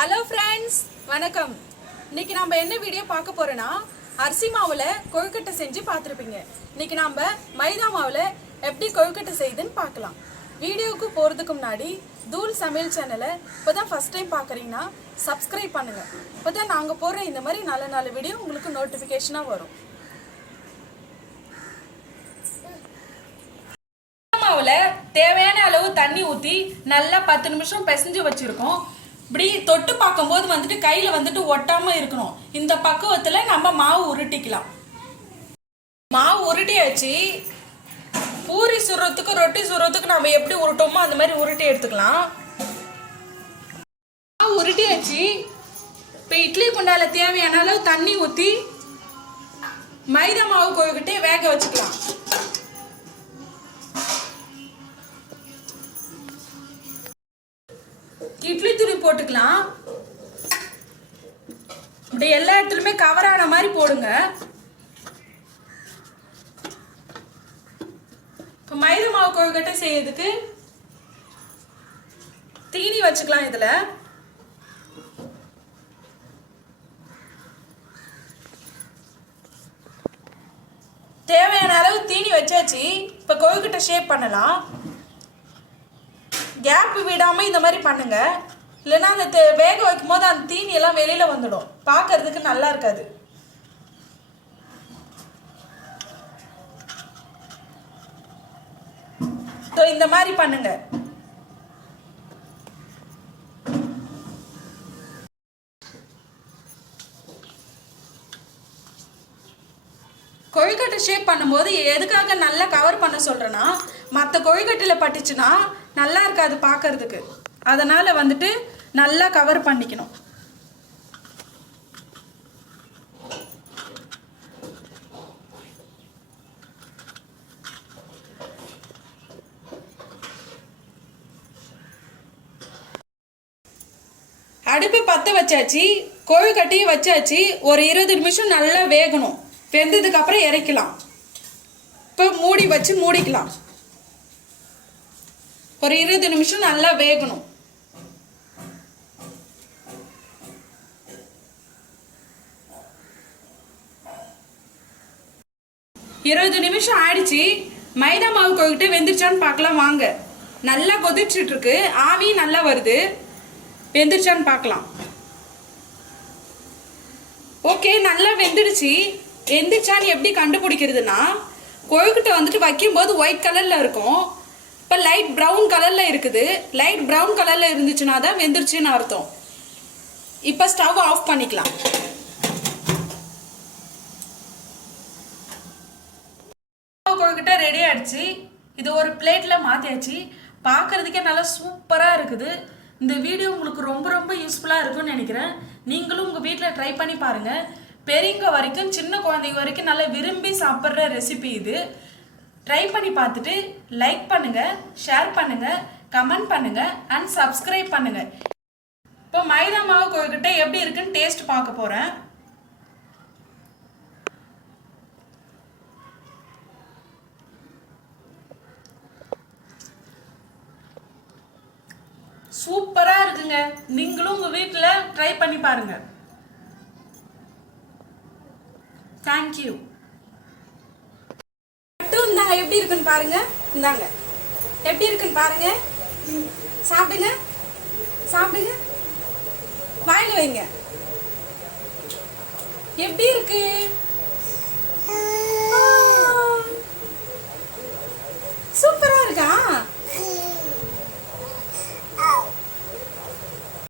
Hello friends, வணக்கம். இன்னைக்கு நம்ம என்ன வீடியோ பார்க்க போறோம்னா, அரிசி மாவுல கொழுக்கட்டை செஞ்சு பார்த்துருப்பீங்க. இன்னைக்கு நம்ம மைதா மாவுல எப்படி கொழுக்கட்டை செய்யுதுன்னு பார்க்கலாம். வீடியோவுக்கு போகிறதுக்கு முன்னாடி தூள் சமையல் சேனலை இப்போ தான் ஃபஸ்ட் டைம் பார்க்குறீங்கன்னா சப்ஸ்கிரைப் பண்ணுங்க. இப்போ தான் நாங்கள் போடுற இந்த மாதிரி நல்ல நல்ல வீடியோ உங்களுக்கு நோட்டிஃபிகேஷனாக வரும். மாவுல தேவையான அளவு தண்ணி ஊற்றி நல்லா 10 நிமிஷம் பிசைஞ்சு வச்சிருக்கோம். இப்படி தொட்டு பார்க்கும்போது வந்துட்டு கையில் வந்துட்டு ஒட்டாமல் இருக்கணும். இந்த பக்குவத்தில் நம்ம மாவு உருட்டிக்கலாம். மாவு உருட்டியாச்சு. பூரி சுடுறதுக்கு ரொட்டி சுடுறதுக்கு நம்ம எப்படி உருட்டோமோ அந்த மாதிரி உருட்டி எடுத்துக்கலாம். மாவு உருட்டியாச்சு. இப்போ இட்லி குண்டால தேவையான அளவு தண்ணி ஊற்றி மைதா மாவு கொழுக்கட்டை வேக வச்சுக்கலாம். இட்லி துணி போட்டுக்கலாம். இப்படி எல்லா இடத்துலயுமே கவர் ஆன மாதிரி போடுங்க. இப்போ மைதா மாவு கொழுக்கட்டை செய்யறதுக்கு தீனி வச்சுக்கலாம். இதுல தேவையான அளவு தீனி வச்சாச்சு. இப்போ கொழுக்கட்டை ஷேப் பண்ணலாம். கேப் விடாமல் இந்த மாதிரி பண்ணுங்க. இல்லைன்னா அந்த வேக வைக்கும் போது அந்த தீனி எல்லாம் வெளியில வந்துடும், பார்க்கறதுக்கு நல்லா இருக்காது. இந்த மாதிரி பண்ணுங்க. கொழுக்கட்டை ஷேப் பண்ணும்போது எதுக்காக நல்லா கவர் பண்ண சொல்றேன்னா, மற்ற கொழுக்கட்டையில் பட்டுச்சுன்னா நல்லா இருக்காது பார்க்கறதுக்கு. அதனால வந்துட்டு நல்லா கவர் பண்ணிக்கணும். அடுப்பு பற்ற வச்சாச்சு. கொழுக்கட்டையும் வச்சாச்சு. ஒரு 20 நிமிஷம் நல்லா வேகணும். வெந்ததுக்கு அப்புறம் இறக்கலாம். இப்போ மூடி வச்சு மூடிக்கலாம். ஒரு 20 நிமிஷம் நல்லா வேகணும். இருபது நிமிஷம் ஆயிடுச்சு. மைதா மாவு கொழுக்கட்டை வெந்துருச்சான்னு பார்க்கலாம் வாங்க. நல்லா கொதிச்சுட்டு இருக்கு. ஆவி நல்லா வருது. வெந்துருச்சான்னு பார்க்கலாம். ஓகே, நல்லா வெந்துடுச்சு. வெந்துருச்சான்னு எப்படி கண்டுபிடிக்கிறதுனா, கொழுக்கட்டை வந்துட்டு வைக்கும்போது ஒயிட் கலர்ல இருக்கும். இப்போ லைட் ப்ரௌன் கலர்ல இருக்குது. லைட் ப்ரௌன் கலர்ல இருந்துச்சுன்னா தான் வெந்துருச்சுன்னு அர்த்தம். இப்போ ஸ்டவ் ஆஃப் பண்ணிக்கலாம். கொழுக்கட்டை ரெடி ஆயிடுச்சு. இது ஒரு பிளேட்ல மாத்தியாச்சு. பார்க்கறதுக்கே நல்லா சூப்பரா இருக்குது. இந்த வீடியோ உங்களுக்கு ரொம்ப ரொம்ப யூஸ்ஃபுல்லா இருக்கும்னு நினைக்கிறேன். நீங்களும் உங்க வீட்டில் ட்ரை பண்ணி பாருங்க. பெரியவங்க வரைக்கும் சின்ன குழந்தைங்க வரைக்கும் நல்லா விரும்பி சாப்பிட்ற ரெசிபி இது. ட்ரை பண்ணி பார்த்துட்டு லைக் பண்ணுங்க, ஷேர் பண்ணுங்க, கமெண்ட் பண்ணுங்க அண்ட் சப்ஸ்கிரைப் பண்ணுங்க. இப்போ மைதா மாவு கொழுக்கட்டை எப்படி இருக்குன்னு டேஸ்ட் பார்க்க போறேன். சூப்பரா இருக்குங்க. நீங்களும் உங்க வீட்டில் ட்ரை பண்ணி பாருங்க. தேங்க்யூ. இந்தாங்க, எப்படி இருக்குன்னு பாருங்க. இந்தாங்க, எப்படி இருக்குன்னு பாருங்க. சாப்பிடுங்க, சாப்பிடுங்க, வாயில வைங்க. எப்படி இருக்கு?